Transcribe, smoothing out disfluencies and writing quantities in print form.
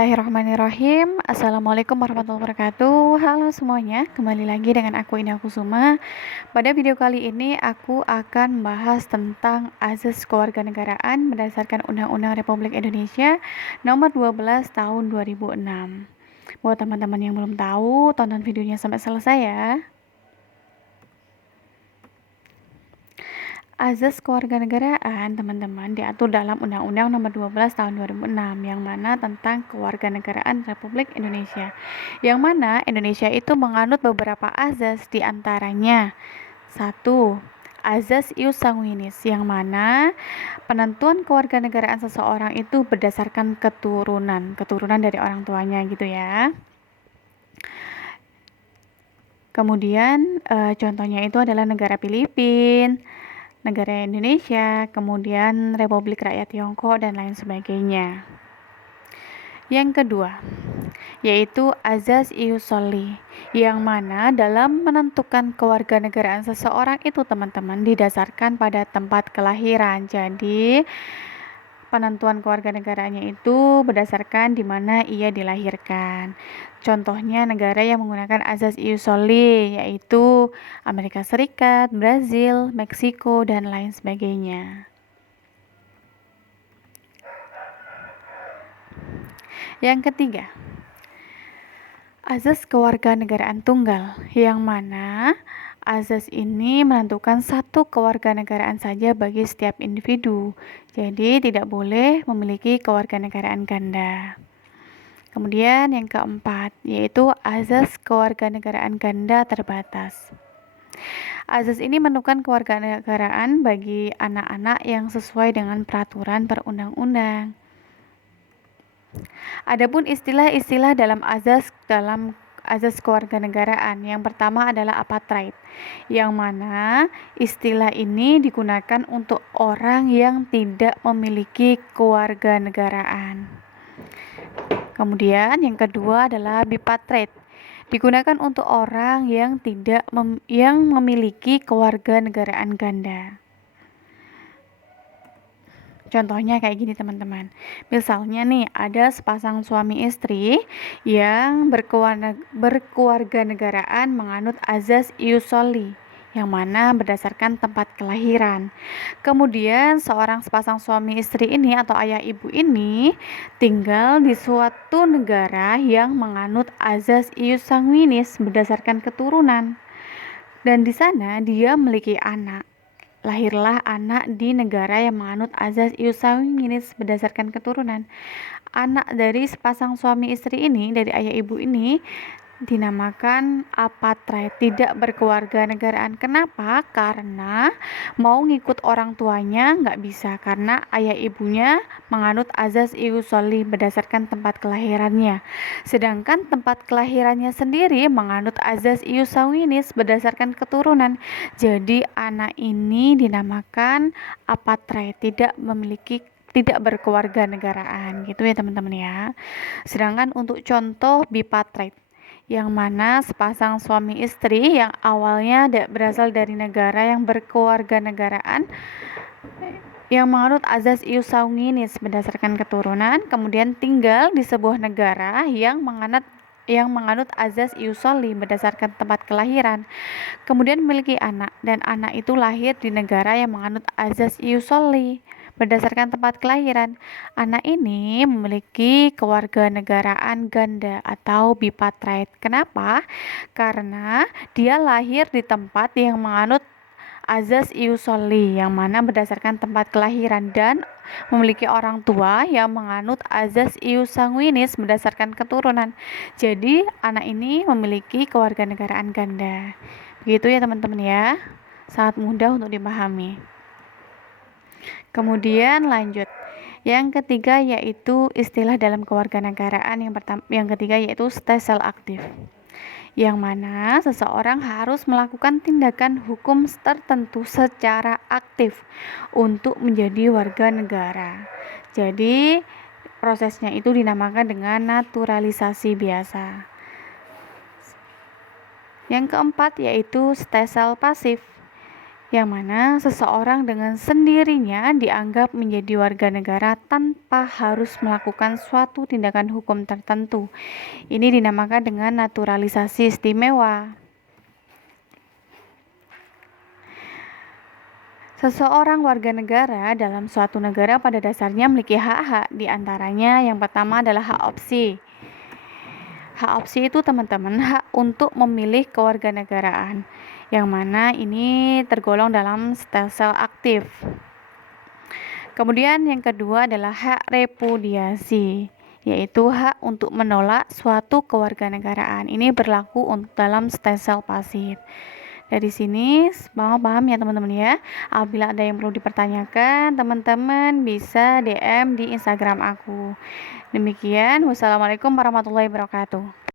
Bismillahirrahmanirrahim. Assalamualaikum warahmatullahi wabarakatuh. Halo semuanya, kembali lagi dengan aku Ina Kusuma. Pada video kali ini aku akan membahas tentang azas kewarganegaraan berdasarkan Undang-Undang Republik Indonesia Nomor 12 Tahun 2006. Buat teman-teman yang belum tahu, tonton videonya sampai selesai ya. Azas kewarganegaraan, teman-teman, diatur dalam Undang-Undang Nomor 12 Tahun 2006 yang mana tentang kewarganegaraan Republik Indonesia. Yang mana Indonesia itu menganut beberapa azas, di antaranya 1. Azas ius sanguinis, yang mana penentuan kewarganegaraan seseorang itu berdasarkan keturunan dari orang tuanya gitu ya. Kemudian contohnya itu adalah negara Filipina, negara Indonesia, kemudian Republik Rakyat Tiongkok, dan lain sebagainya. Yang kedua, yaitu azas ius soli, yang mana dalam menentukan kewarganegaraan seseorang itu, teman-teman, didasarkan pada tempat kelahiran. Jadi, penentuan kewarganegaraannya itu berdasarkan di mana ia dilahirkan. Contohnya negara yang menggunakan azas ius soli yaitu Amerika Serikat, Brazil, Meksiko, dan lain sebagainya. Yang ketiga, azas kewarganegaraan tunggal, yang mana azas ini menentukan satu kewarganegaraan saja bagi setiap individu. Jadi tidak boleh memiliki kewarganegaraan ganda. Kemudian yang keempat, yaitu azas kewarganegaraan ganda terbatas. Azas ini menentukan kewarganegaraan bagi anak-anak yang sesuai dengan peraturan perundang-undang. Adapun istilah-istilah dalam azas kewarganegaraan, yang pertama adalah apartheid, yang mana istilah ini digunakan untuk orang yang tidak memiliki kewarganegaraan. Kemudian yang kedua adalah bipartheid, digunakan untuk orang yang memiliki kewarganegaraan ganda. Contohnya kayak gini, teman-teman. Misalnya nih, ada sepasang suami istri yang berkewarganegaraan menganut azas ius soli, yang mana berdasarkan tempat kelahiran. Kemudian sepasang suami istri ini atau ayah ibu ini tinggal di suatu negara yang menganut azas ius sanguinis berdasarkan keturunan. Dan di sana dia memiliki anak. Lahirlah anak di negara yang menganut azas ius sanguinis berdasarkan keturunan. Anak dari sepasang suami istri ini, dari ayah ibu ini, dinamakan apartheid, tidak berkewarganegaraan. Kenapa? Karena mau ngikut orang tuanya nggak bisa, karena ayah ibunya menganut azas ius soli berdasarkan tempat kelahirannya, sedangkan tempat kelahirannya sendiri menganut azas ius sanguinis berdasarkan keturunan. Jadi anak ini dinamakan apartheid, tidak berkewarganegaraan gitu ya, teman-teman ya. Sedangkan untuk contoh bipartheid, yang mana sepasang suami istri yang awalnya berasal dari negara yang berkewarganegaraan yang menganut azas ius sanguinis berdasarkan keturunan, kemudian tinggal di sebuah negara yang menganut azas ius soli berdasarkan tempat kelahiran, kemudian memiliki anak, dan anak itu lahir di negara yang menganut azas ius soli berdasarkan tempat kelahiran. Anak ini memiliki kewarganegaraan ganda atau bipartheid. Kenapa? Karena dia lahir di tempat yang menganut azas ius soli, yang mana berdasarkan tempat kelahiran, dan memiliki orang tua yang menganut azas ius sanguinis berdasarkan keturunan. Jadi anak ini memiliki kewarganegaraan ganda. Begitu ya, teman-teman ya. Sangat mudah untuk dipahami. Kemudian lanjut. Yang ketiga yaitu istilah dalam kewarganegaraan. Yang ketiga yaitu stelsel aktif, yang mana seseorang harus melakukan tindakan hukum tertentu secara aktif untuk menjadi warga negara. Jadi prosesnya itu dinamakan dengan naturalisasi biasa. Yang keempat yaitu stelsel pasif, yang mana seseorang dengan sendirinya dianggap menjadi warga negara tanpa harus melakukan suatu tindakan hukum tertentu. Ini dinamakan dengan naturalisasi istimewa. Seseorang warga negara dalam suatu negara pada dasarnya memiliki hak-hak, di antaranya yang pertama adalah hak opsi. Hak opsi itu teman-teman hak untuk memilih kewarganegaraan, yang mana ini tergolong dalam stelsel aktif. Kemudian yang kedua adalah hak repudiasi, yaitu hak untuk menolak suatu kewarganegaraan. Ini berlaku untuk dalam stelsel pasif. Dari sini paham ya teman-teman ya. Apabila ada yang perlu dipertanyakan, teman-teman bisa DM di Instagram aku. Demikian, wassalamualaikum warahmatullahi wabarakatuh.